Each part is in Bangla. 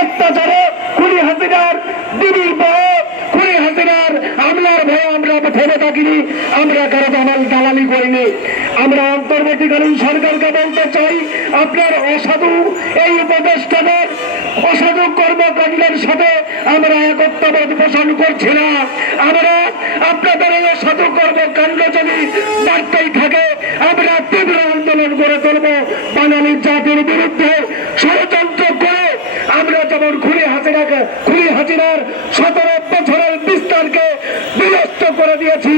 অত্যাচারে খুনি দিদির আমলার ভয়ে আমরা থেমে থাকিনি, আমরা কারও দালাল করিনি। আমরা অন্তর্বর্তীকালীন সরকারকে বলতে চাই, আপনার অসাধু এই উপদেষ্টাদের অসাধু কর্মকাণ্ডের সাথে আমরা একত্রবোধ পোষণ করছি না। আমরা আপনাদের এই অসাধু কর্মকাণ্ড যদি থাকে, আমরা তীব্র আন্দোলন করে তুলব। বাঙালি জাতির বিরুদ্ধে ষড়যন্ত্র করে আমরা যেমন খুনি হাসিনাকে খুনি সতেরো বছরের বিস্তারকে বিনষ্ট করে দিয়েছি।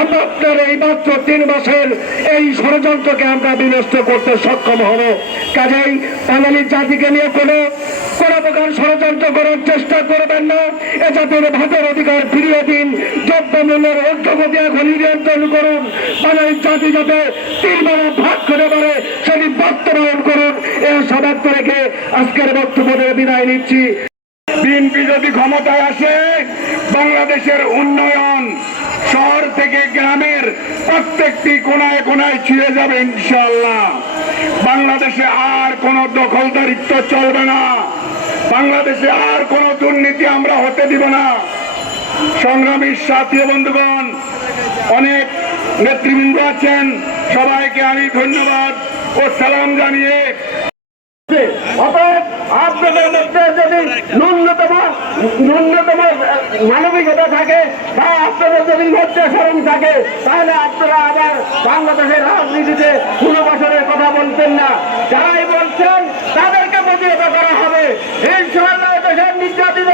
আমরা আপনার এই মাত্র তিন মাসের এই ষড়যন্ত্রকে আমরা বিনষ্ট করতে সক্ষম হব। কাজেই বাঙালি জাতিকে নিয়ে কোনো কোন প্রকার ষড়যন্ত্র করার চেষ্টা করবেন না। এ জাতির ভাতের অধিকার ফিরিয়ে দিন। দ্রব্য মূল্যের এখন নিয়ন্ত্রণ করুন। বাঙালি জাতি যাতে তিন ভাগ করে পারে, সেটি বাস্তবায়ন করুন। এ সবাক রেখে আজকের বক্তব্য বিদায় নিচ্ছি। বিএনপি যদি ক্ষমতায় আসে, বাংলাদেশের উন্নয়ন শহর থেকে গ্রামের প্রত্যেকটি কোনায় কোনায় ছুঁয়ে যাবে ইনশাল্লাহ বাংলাদেশে আর কোনো দখলদারিত্ব চলবে না। বাংলাদেশে আর কোনো দুর্নীতি আমরা হতে দিব না। সংগ্রামী সাথী বন্ধুগণ, অনেক নেতৃবৃন্দ আছেন। সবাইকে আমি ধন্যবাদ ও সালাম জানিয়ে যদি মানবিকতা থাকে বা আপনাদের যদি থাকে, তাহলে আপনারা আবার বাংলাদেশের রাজনীতিতে কোনো বছরের কথা বলতেন না। যারাই বলছেন, তাদেরকে প্রতিহত করা হবে। ইনশাআল্লাহ দেশের নির্যাতিত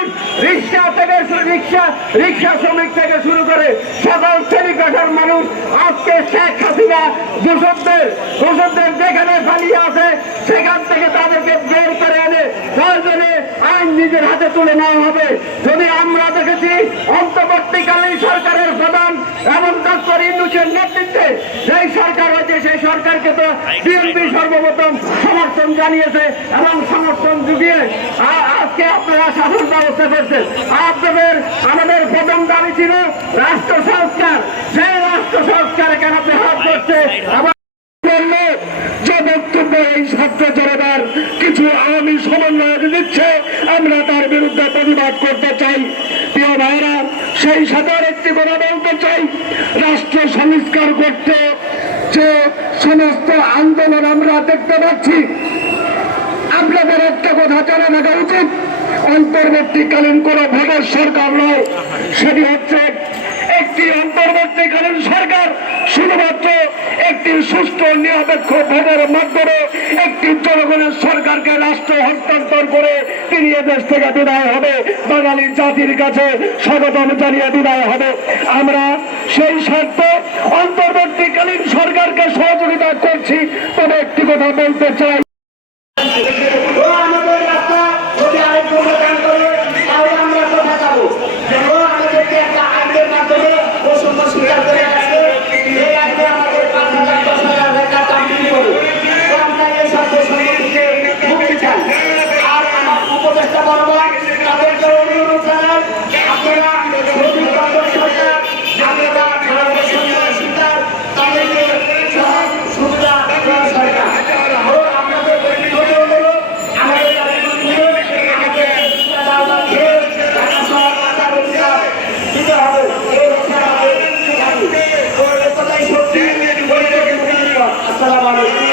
মানুষ রিক্সা থেকে রিক্সা রিক্সা শ্রমিক থেকে শুরু করে সকল শ্রেণি পেশার মানুষ, আজকে শেখ হাসিনা দূষকদের দূষকদের যেখানে পালিয়ে আছে, সেখান থেকে তাদেরকে বের করে এনে প্রয়োজনে আইন নিজের হাতে তুলে নেওয়া হবে। যদি আমরা দেখেছি, অন্তর্বর্তীকালীন সরকারের প্রধান এবং ডক্টর ইন্দুসের নেতৃত্বে, যেই সরকার হয়েছে, সেই সরকারকে তো বিএনপি সর্বপ্রথম সমর্থন জানিয়েছে এবং সমর্থন যুগিয়ে আজকে শাসন ব্যবস্থা করছেন আপনাদের, আমাদের প্রথম দাবি ছিল রাষ্ট্র সংস্কার। সেই রাষ্ট্র সংস্কারে কেন ব্যাহত করছে সাথে রাষ্ট্র সংস্কার করতে যে সমস্ত আন্দোলন আমরা দেখতে পাচ্ছি, আপনাদের একটা কথা জানা থাকা উচিত। অন্তর্বর্তীকালীন কোন ভোটের সরকার নয় সেটি হচ্ছে একটি অন্তর্বর্তীকালীন সরকার, শুধুমাত্র একটি সুষ্ঠু, নিরপেক্ষ ভোটের মাধ্যমে একটি জনগণের সরকারকে রাষ্ট্র হস্তান্তর করে তিনি দেশ থেকে বিদায় হবে। বাঙালি জাতির কাছে স্বাগতম জানিয়ে বিদায় হবে। আমরা সেই স্বার্থে অন্তর্বর্তীকালীন সরকারকে সহযোগিতা করছি। তবে একটি কথা বলতে চাই ও আমাদের রাস্তা যদি আরেকটু প্রদান করে তাহলে আমরা কথা যাব দেখো আমাদেরকে একটা আইনের মাধ্যমে বৈষম্য স্বীকার করে আসছে এই আইনে আমাদের পাঁচ হাজার দশ হাজার টাকা চাকরি করবে তো আমরা এই সব বৈষম্য থেকে মুক্তি চাই আর আমার উপদেষ্টা বর্মন তাদেরকে অনুরোধ জানান আপনারা নতুন দপ্তর সরকার আপনারা যারা বৈষম্য স্বীকার তাদেরকে সহজ সুবিধা দেওয়া সরকার ও আপনাদের ব্যক্তিগত অনুরোধ আমাদের দাবিগুলো আমাদের দাওয়া খেয়ে টাকা সহ টাকা রোজগার দিতে হবে এই হচ্ছে আমাদের দাবি। তো এই কথাই সত্যি পরিচয়কে মুখে দিও। আসসালামু আলাইকুম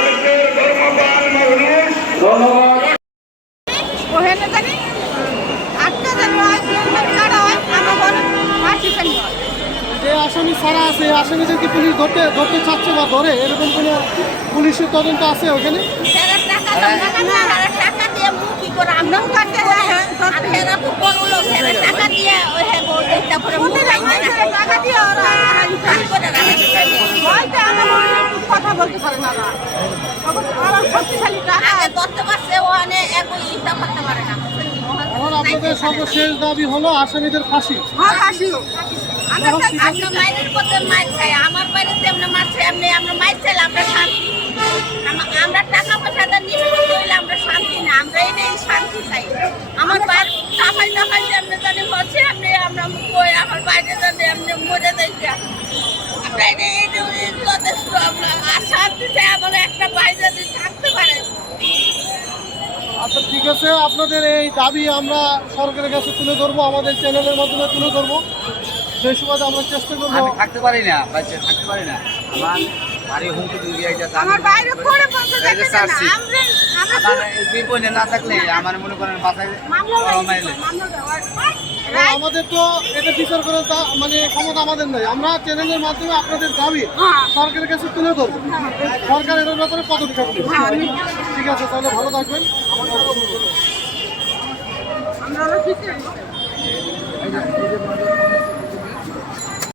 ধন্যবাদ ওখানে জানি আটটা জানি হয় বিএনপি ছাড়া হয় আমার বলে ফাঁসি ফেলি হয় যে আসামি ছাড়া আছে এই আসামিদেরকে পুলিশ ধরতে ধরতে চাচ্ছে বা ধরে এরকম কোনো পুলিশের তদন্ত আছে ওখানে? টাকা টাকা না। যারা টাকা দিয়ে মুখ কি করে? আমরাও কাটতে যায় আর হেরা খুব বড় লোক হেরা টাকা দিয়ে ওই হে এইটা করে মুখ টাকা দিয়ে ওরা কাজ করে রাখে হয়তো আমার কথা বলতে পারে না ওরা। শক্তিশালী টাকা। ধরতে পারছে ওখানে একই করতে পারে। না আমার আপনাদের সর্বশেষ দাবি হলো আসামিদের ফাঁসি হ্যাঁ আমরা আমরা বাড়িতে মারছে এমনি আমরা চাইলে আমরা শান্তি আমা- আমরা টাকা পয়সাটা নিষ্পত্তি হইলে আমরা শান্তি না আমরা এটাই শান্তি চাই আমার বাড়ি টাকাই টাকাই যেমনি জানি হচ্ছে এমনি আমরা কই আমার বাইরে জানি এমনি মরে যাইছে আমরা এটা এইটাই যথেষ্ট আমরা আর শান্তি চাই আমার একটা বাইরে আছে আপনাদের এই দাবি আমরা সরকারের কাছে তুলে ধরবো, আমাদের চ্যানেলের মাধ্যমে তুলে ধরবো। সেই সময় আমরা চেষ্টা করব। থাকতে পারি না থাকতে পারি না বাড়ি হুমকি দুর্গি এটা আমার বাইরে করে বলতে এই না। আমরা আমরা বোনে না থাকলে আমার মনে করেন মাথায় মামলা গরম হয়ে আমাদের তো এটা বিচার করার তা- মানে ক্ষমতা আমাদের নেই। আমরা চ্যানেলের মাধ্যমে আপনাদের দাবি হ্যাঁ। সরকারের কাছে তুলে ধরবো। সরকার এটার ব্যাপারে পদক্ষেপ নেবে। হ্যাঁ, ঠিক আছে তাহলে ভালো থাকবেন। আমরা